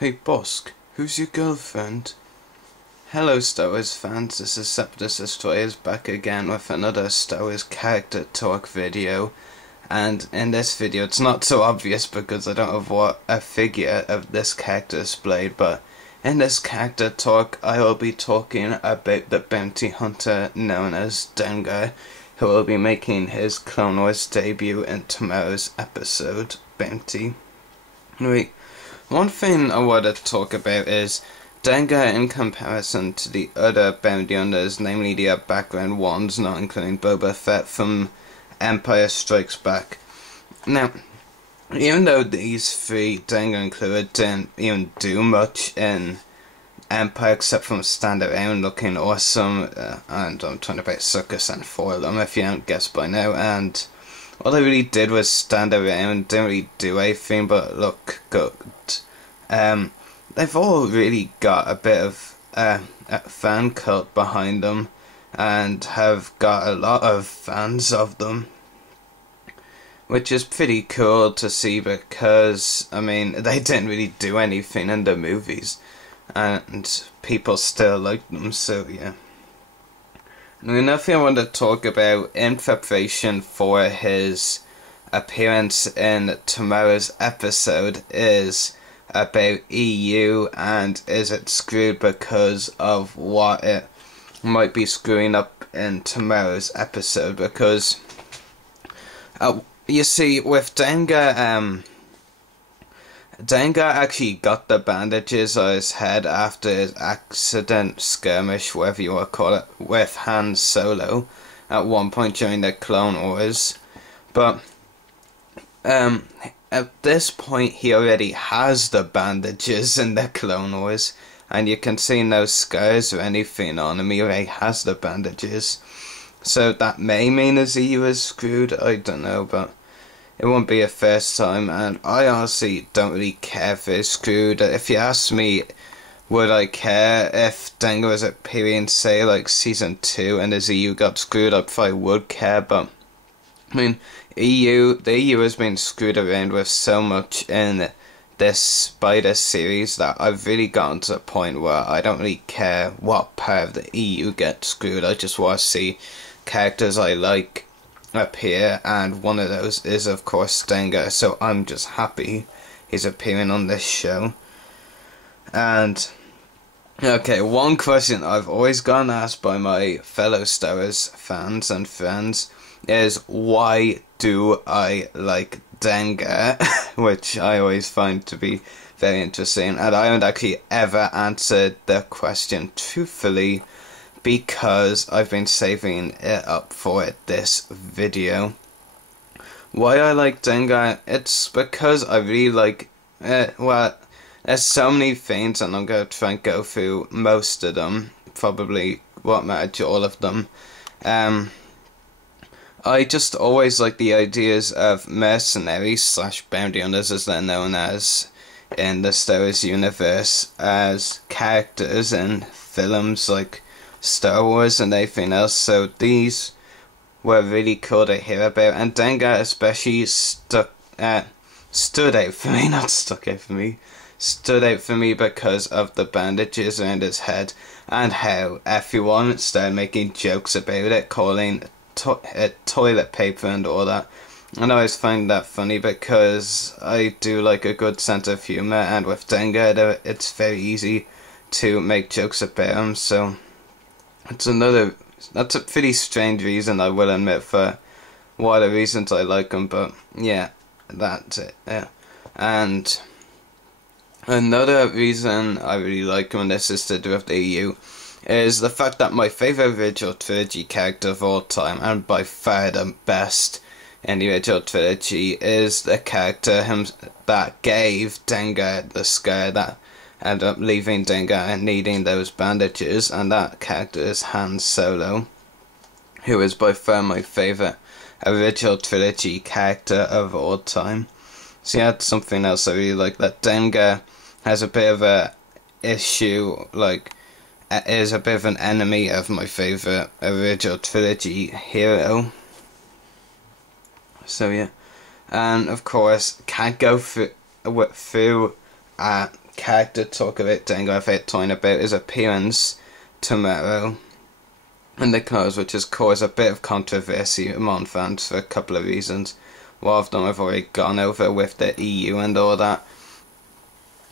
Hey Bosk, who's your girlfriend? Hello Star Wars fans, this is Septus Destroyers back again with another Star Wars character talk video. And in this video it's not so obvious because I don't have what a figure of this character displayed, but in this character talk I will be talking about the bounty hunter known as Dengar, who will be making his Clone Wars debut in tomorrow's episode, Bounty. Wait. One thing I want to talk about is Dengar in comparison to the other bounty hunters, namely the background ones, not including Boba Fett from Empire Strikes Back. Now, even though these three, Dengar included, didn't even do much in Empire except from stand around looking awesome, and I'm talking about Circus and foil them if you haven't guessed by now, and all they really did was stand around, didn't really do anything but look good. They've all really got a bit of a fan cult behind them and have got a lot of fans of them, which is pretty cool to see because, I mean, they didn't really do anything in the movies and people still like them, so yeah. Now, another thing I want to talk about in preparation for his appearance in tomorrow's episode is about EU and is it screwed because of what it might be screwing up in tomorrow's episode, because you see with Dengar, Dengar actually got the bandages on his head after his accident skirmish, whatever you want to call it, with Han Solo at one point during the Clone Wars. But at this point he already has the bandages in the Clone Wars, and you can see no scars or anything on him. He already has the bandages. So that may mean his EU is screwed, I don't know, but it won't be a first time, and I honestly don't really care if it's screwed. If you ask me, would I care if Dengar was appearing, say, like Season 2 and his EU got screwed? I probably would care, but I mean, the EU has been screwed around with so much in this series that I've really gotten to the point where I don't really care what part of the EU gets screwed. I just want to see characters I like appear, and one of those is of course Dengar, so I'm just happy he's appearing on this show. And okay, one question I've always gotten asked by my fellow Star Wars fans and friends is, why do I like Dengar? Which I always find to be very interesting, and I haven't actually ever answered the question truthfully because I've been saving it up for this video. Why I like Dengar? It's because I really like well, there's so many things and I'm going to try and go through most of them, probably what matter to all of them. I just always like the ideas of mercenaries slash bounty hunters, as they're known as in the Star Wars universe, as characters in films like Star Wars and everything else, so these were really cool to hear about, and Dengar especially stood out for me, not stuck out for me, stood out for me because of the bandages around his head and how everyone started making jokes about it, calling it toilet paper and all that. And I always find that funny because I do like a good sense of humour, and with Dengar it's very easy to make jokes about him, so that's a pretty strange reason, I will admit, for one of the reasons I like him, but yeah, that's it, yeah. And another reason I really like him, and this is to do with the EU, is the fact that my favourite original trilogy character of all time, and by far the best in the original trilogy, is the character that gave Dengar the scar that ended up leaving Dengar and needing those bandages, and that character is Han Solo, who is by far my favourite original trilogy character of all time. So yeah, that's something else I really like, that Dengar has a bit of a issue, like, is a bit of an enemy of my favourite original trilogy hero. So yeah, and of course can't go through character talk about Dengar I've been talking about his appearance tomorrow in the clothes, which has caused a bit of controversy among fans for a couple of reasons. One of them I've already gone over with the EU and all that.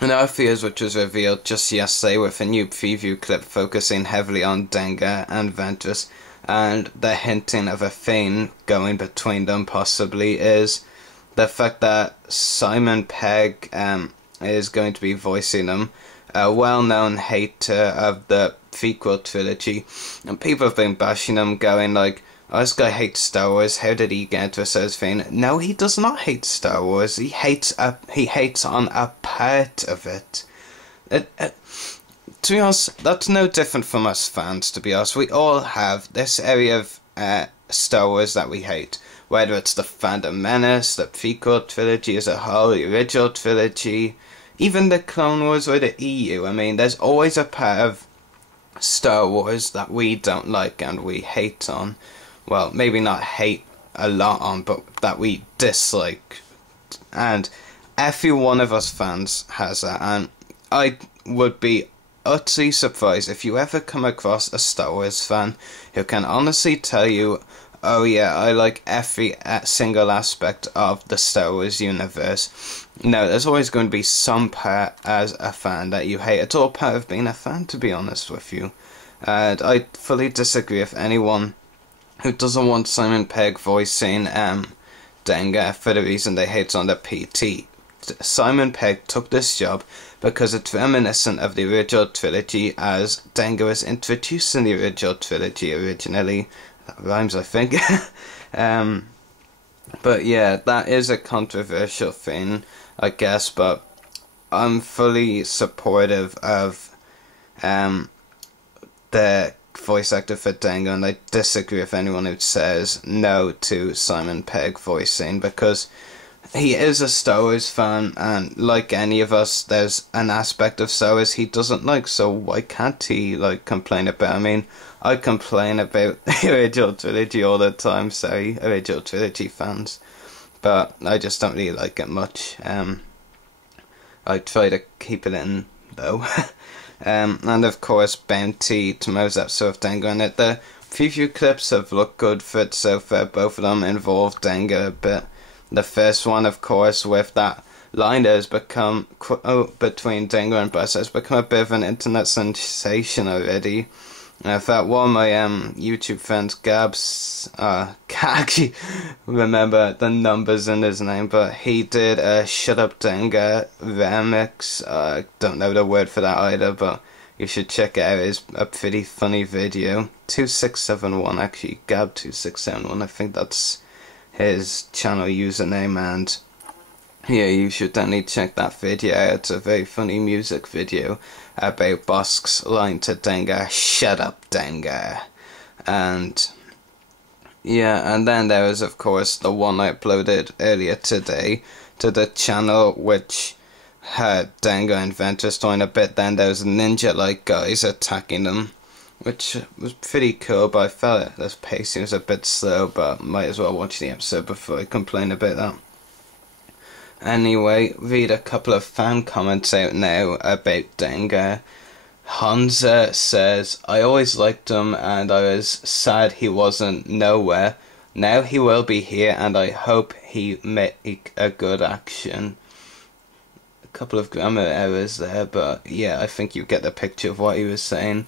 And our fears, which was revealed just yesterday with a new preview clip focusing heavily on Dengar and Ventress, and the hinting of a thing going between them possibly, is the fact that Simon Pegg is going to be voicing them, a well-known hater of the prequel trilogy, and people have been bashing him, going like, oh, this guy hates Star Wars, how did he get into a sort of thing? No, he does not hate Star Wars, he hates on a part of it. To be honest, that's no different from us fans, to be honest. We all have this area of Star Wars that we hate. Whether it's the Phantom Menace, the prequel trilogy as a whole, the original trilogy, even the Clone Wars or the EU. I mean, there's always a part of Star Wars that we don't like and we hate on. Well, maybe not hate a lot on, but that we dislike. And every one of us fans has that, and I would be utterly surprised if you ever come across a Star Wars fan who can honestly tell you, oh yeah, I like every single aspect of the Star Wars universe. No, there's always going to be some part as a fan that you hate. It's all part of being a fan, to be honest with you. And I fully disagree with anyone who doesn't want Simon Pegg voicing Dengar for the reason they hate on the PT. Simon Pegg took this job because it's reminiscent of the original trilogy, as Dengar was introduced in the original trilogy originally. That rhymes, I think. But yeah, that is a controversial thing, I guess, but I'm fully supportive of the voice actor for Dengar, and I disagree with anyone who says no to Simon Pegg voicing, because he is a Star Wars fan, and like any of us, there's an aspect of Star Wars he doesn't like, so why can't he like complain about? I mean, I complain about the original trilogy all the time, sorry, original trilogy fans, but I just don't really like it much. I try to keep it in, though. And of course, Bounty, tomorrow's episode of Dengar, and the preview clips have looked good for it so far. Both of them involve Dengar a bit. The first one, of course, with that line that has become, between Dengar and Buzz, has become a bit of an internet sensation already. In fact, one of my YouTube friends, Gabs, can't actually remember the numbers in his name, but he did a Shut Up Dengar remix. I don't know the word for that either, but you should check it out. It's a pretty funny video. 2671, actually, Gab2671, I think that's his channel username, and yeah, you should definitely check that video out. It's a very funny music video about Bosk's line to Dengar, "Shut up, Dengar." And yeah, and then there was, of course, the one I uploaded earlier today to the channel, which had Dengar and Ventress talking a bit. Then there was ninja-like guys attacking them, which was pretty cool, but I felt the pacing was a bit slow, but might as well watch the episode before I complain about that. Anyway, read a couple of fan comments out now about Dengar. Hansa says, I always liked him and I was sad he wasn't nowhere. Now he will be here and I hope he make a good action. A couple of grammar errors there, but yeah, I think you get the picture of what he was saying.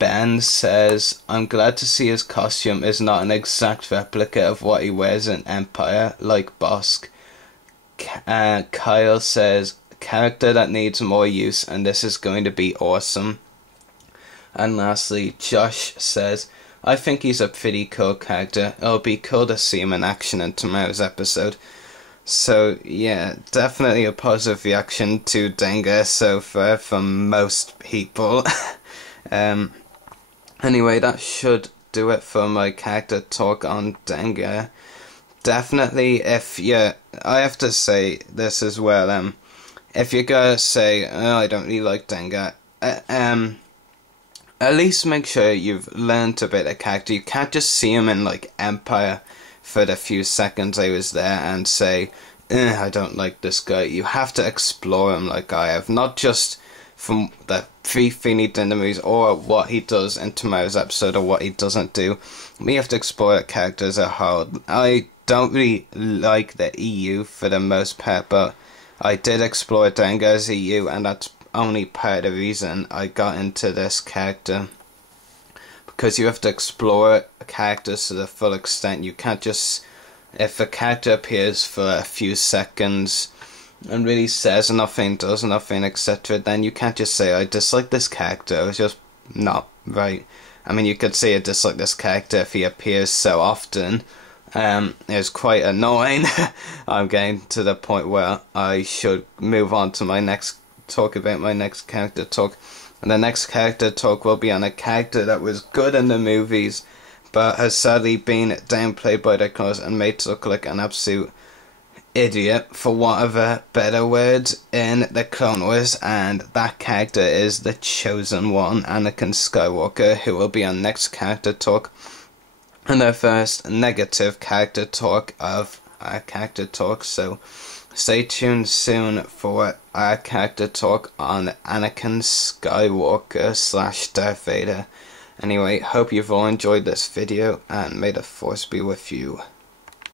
Ben says, I'm glad to see his costume is not an exact replica of what he wears in Empire, like Bosk. Kyle says, character that needs more use and this is going to be awesome. And lastly, Josh says, I think he's a pretty cool character. It'll be cool to see him in action in tomorrow's episode. So yeah, definitely a positive reaction to Dengar so far from most people. Anyway, that should do it for my character talk on Dengar. Definitely, I have to say this as well, if you're gonna say, oh, I don't really like Dengar, at least make sure you've learned about the character. You can't just see him in, like, Empire for the few seconds I was there and say, I don't like this guy. You have to explore him like I have, not just from the three things he did in the movies or what he does in tomorrow's episode or what he doesn't do. We have to explore the character as a whole. I don't really like the EU for the most part, but I did explore Dengar's EU, and that's only part of the reason I got into this character. Because you have to explore characters to the full extent. You can't just, if a character appears for a few seconds and really says nothing, does nothing, etc., then you can't just say, I dislike this character. It's just not right. I mean, you could say I dislike this character if he appears so often. It's quite annoying. I'm getting to the point where I should move on to my next talk about my next character talk. And the next character talk will be on a character that was good in the movies, but has sadly been downplayed by the critics and made to look like an absolute idiot, for want of a better word, in the Clone Wars, and that character is the Chosen One, Anakin Skywalker, who will be on next character talk. And the first negative character talk of our character talk, so stay tuned soon for our character talk on Anakin Skywalker / Darth Vader. Anyway, hope you've all enjoyed this video, and may the Force be with you.